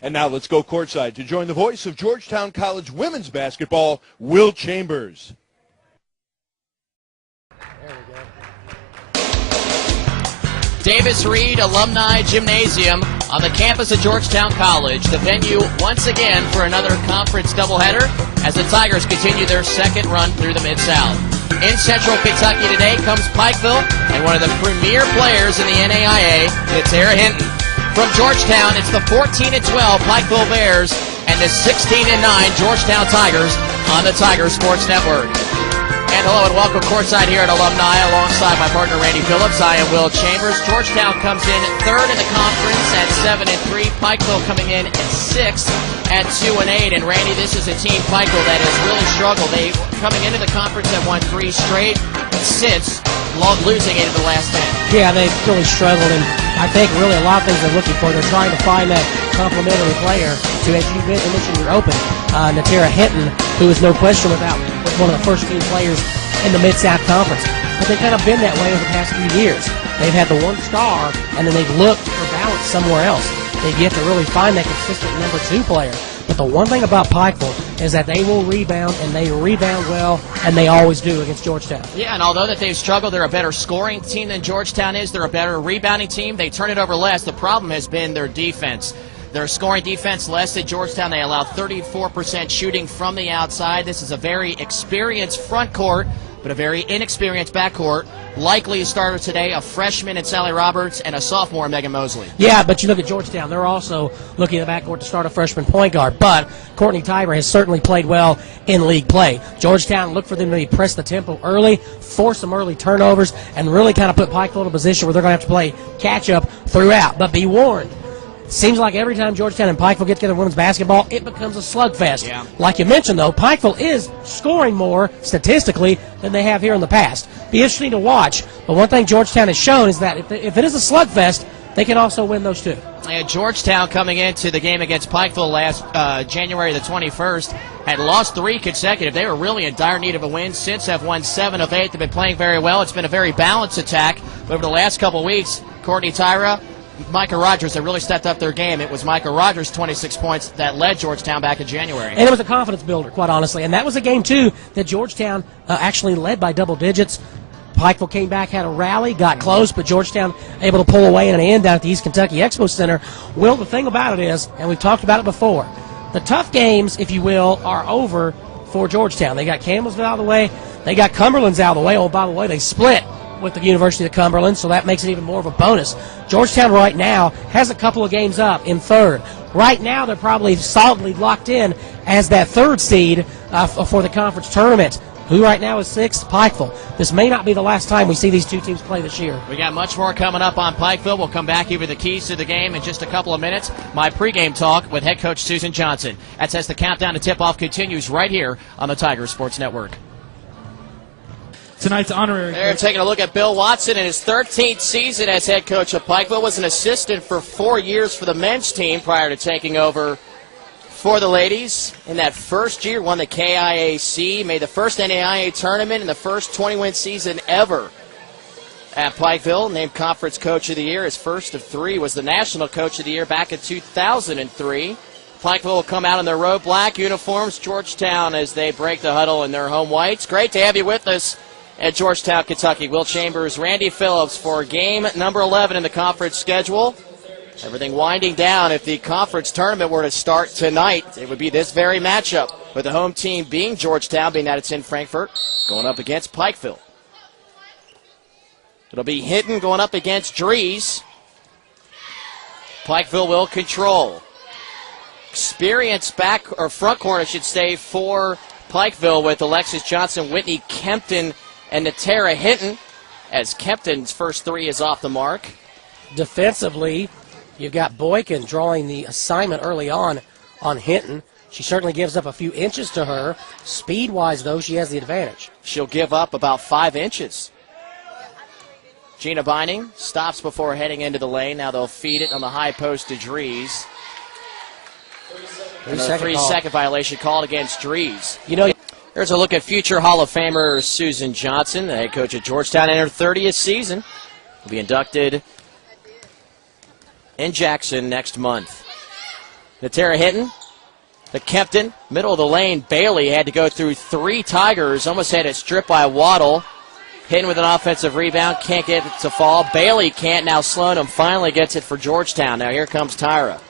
And now let's go courtside to join the voice of Georgetown College women's basketball, Will Chambers. Davis Reed Alumni Gymnasium on the campus of Georgetown College, the venue once again for another conference doubleheader as the Tigers continue their second run through the Mid-South. In Central Kentucky today comes Pikeville and one of the premier players in the NAIA, Natera Hinton. From Georgetown, it's the 14-12 Pikeville Bears and the 16-9 Georgetown Tigers on the Tiger Sports Network. And hello and welcome courtside here at Alumni alongside my partner Randy Phillips. I am Will Chambers. Georgetown comes in third in the conference at 7-3. Pikeville coming in at 6 at 2-8. And Randy, this is a team, Pikeville, that has really struggled. They coming into the conference have won 3 straight since losing 8 of the last 10. Yeah, they've really struggled, and I think really a lot of things they're looking for. They're trying to find that complementary player to, as you mentioned, your open, Natera Hinton, who is no question was one of the first team players in the Mid-South Conference. But they've kind of been that way over the past few years. They've had the one star, and then they've looked for balance somewhere else. They've yet to really find that consistent number 2 player. But the one thing about Pikeville is that they will rebound, and they rebound well, and they always do against Georgetown. Yeah, and although that they've struggled, they're a better scoring team than Georgetown is. They're a better rebounding team. They turn it over less. The problem has been their defense. Their scoring defense less than Georgetown. They allow 34% shooting from the outside. This is a very experienced front court, but a very inexperienced backcourt. Likely a starter today, a freshman in Sally Roberts and a sophomore, Megan Mosley. Yeah, but you look at Georgetown, they're also looking at the backcourt to start a freshman point guard. But Courtney Tiber has certainly played well in league play. Georgetown, look for them to press the tempo early, force some early turnovers, and really kind of put Pikeville in a position where they're going to have to play catch-up throughout. But be warned. Seems like every time Georgetown and Pikeville get together in women's basketball, it becomes a slugfest. Yeah. Like you mentioned, though, Pikeville is scoring more statistically than they have here in the past. Be interesting to watch. But one thing Georgetown has shown is that if it is a slugfest, they can also win those too. And Georgetown coming into the game against Pikeville last January the 21st had lost 3 consecutive. They were really in dire need of a win. Since have won 7 of 8. They've been playing very well. It's been a very balanced attack. But over the last couple of weeks, Courtney Tyra, Micah Rogers have really stepped up their game. It was Micah Rogers' 26 points that led Georgetown back in January. And it was a confidence builder, quite honestly. And that was a game, too, that Georgetown actually led by double digits. Pikeville came back, had a rally, got close, but Georgetown able to pull away in an end down at the East Kentucky Expo Center. Will, the thing about it is, and we've talked about it before, the tough games, if you will, are over for Georgetown. They got Campbellsville out of the way. They got Cumberland's out of the way. Oh, by the way, they split with the University of Cumberland, so that makes it even more of a bonus. Georgetown right now has a couple of games up in third. Right now they're probably solidly locked in as that 3rd seed for the conference tournament. Who right now is 6th? Pikeville. This may not be the last time we see these two teams play this year. We got much more coming up on Pikeville. We'll come back here with the keys to the game in just a couple of minutes. My pregame talk with head coach Susan Johnson. That's as the countdown to tip-off continues right here on the Tiger Sports Network. Tonight's honorary. They're taking a look at Bill Watson in his 13th season as head coach of Pikeville. Was an assistant for 4 years for the men's team prior to taking over for the ladies. In that first year, won the KIAC, made the first NAIA tournament in the first 20-win season ever at Pikeville. Named Conference Coach of the Year. His first of 3 was the National Coach of the Year back in 2003. Pikeville will come out in their road black uniforms. Georgetown as they break the huddle in their home whites. Great to have you with us at Georgetown, Kentucky. Will Chambers, Randy Phillips for game number 11 in the conference schedule. Everything winding down. If the conference tournament were to start tonight, it would be this very matchup, with the home team being Georgetown, being that it's in Frankfort, going up against Pikeville. It'll be Hinton going up against Dries. Pikeville will control. Experienced back or front court, I should say, for Pikeville with Alexis Johnson, Whitney Kempton, and Natera Hinton, as Kempton's first 3 is off the mark. Defensively, you've got Boykin drawing the assignment early on Hinton. She certainly gives up a few inches to her. Speed-wise, though, she has the advantage. She'll give up about 5 inches. Gina Binding stops before heading into the lane. Now they'll feed it on the high post to Dries. A 3-second violation called against Dries. You know, there's a look at future Hall of Famer Susan Johnson, the head coach at Georgetown, in her 30th season. Will be inducted in Jackson next month. Natera Hinton to Kempton, middle of the lane. Bailey had to go through 3 Tigers, almost had it stripped by Waddle. Hinton with an offensive rebound, can't get it to fall. Bailey can't, now Sloanham finally gets it for Georgetown. Now here comes Tyra.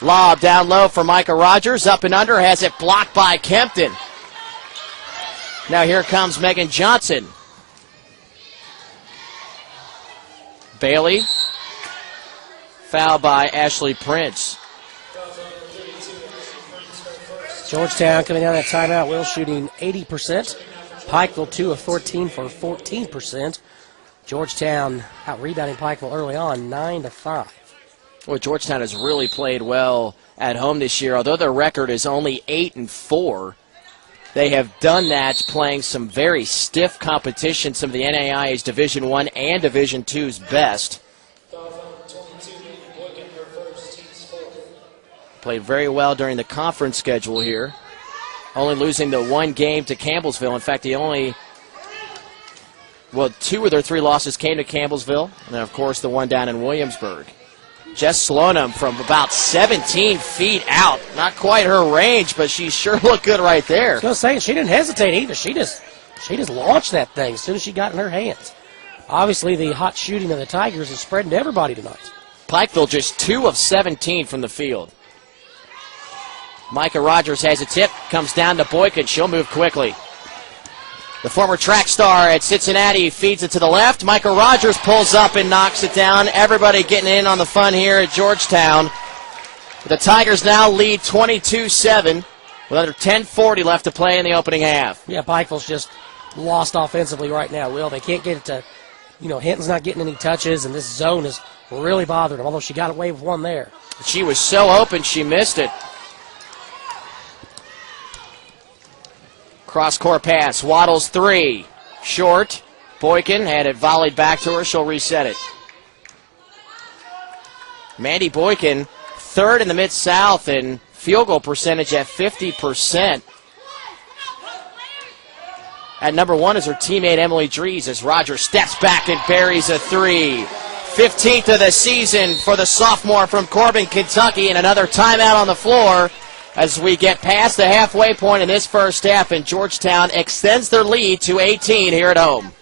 Lob down low for Micah Rogers, up and under, has it blocked by Kempton. Now here comes Megan Johnson. Bailey, fouled by Ashley Prince. Georgetown coming out of that timeout, Will shooting 80%. Pikeville 2 of 14 for 14%. Georgetown out rebounding Pikeville early on, 9-5. Well, Georgetown has really played well at home this year. Although their record is only 8-4, they have done that playing some very stiff competition, some of the NAIA's Division I and Division II's best. Played very well during the conference schedule here. Only losing the 1 game to Campbellsville. In fact, the only, 2 of their 3 losses came to Campbellsville. And, of course, the one down in Williamsburg. Jess Sloanham from about 17 feet out. Not quite her range, but she sure looked good right there. I was going to say, she didn't hesitate either. She just launched that thing as soon as she got in her hands. Obviously, the hot shooting of the Tigers is spreading to everybody tonight. Pikeville just 2 of 17 from the field. Micah Rogers has a tip, comes down to Boykin. She'll move quickly. The former track star at Cincinnati feeds it to the left. Micah Rogers pulls up and knocks it down. Everybody getting in on the fun here at Georgetown. The Tigers now lead 22-7 with under 10:40 left to play in the opening half. Yeah, Pikeville's just lost offensively right now, Will. They can't get it to, Hinton's not getting any touches, and this zone is really bothering them, although she got away with one there. She was so open, she missed it. Cross-court pass. Waddles 3. Short. Boykin had it volleyed back to her. She'll reset it. Mandy Boykin, 3rd in the Mid-South in field goal percentage at 50%. At number 1 is her teammate Emily Dries as Rogers steps back and buries a 3. 15th of the season for the sophomore from Corbin, Kentucky, and another timeout on the floor as we get past the halfway point in this first half, and Georgetown extends their lead to 18 here at home.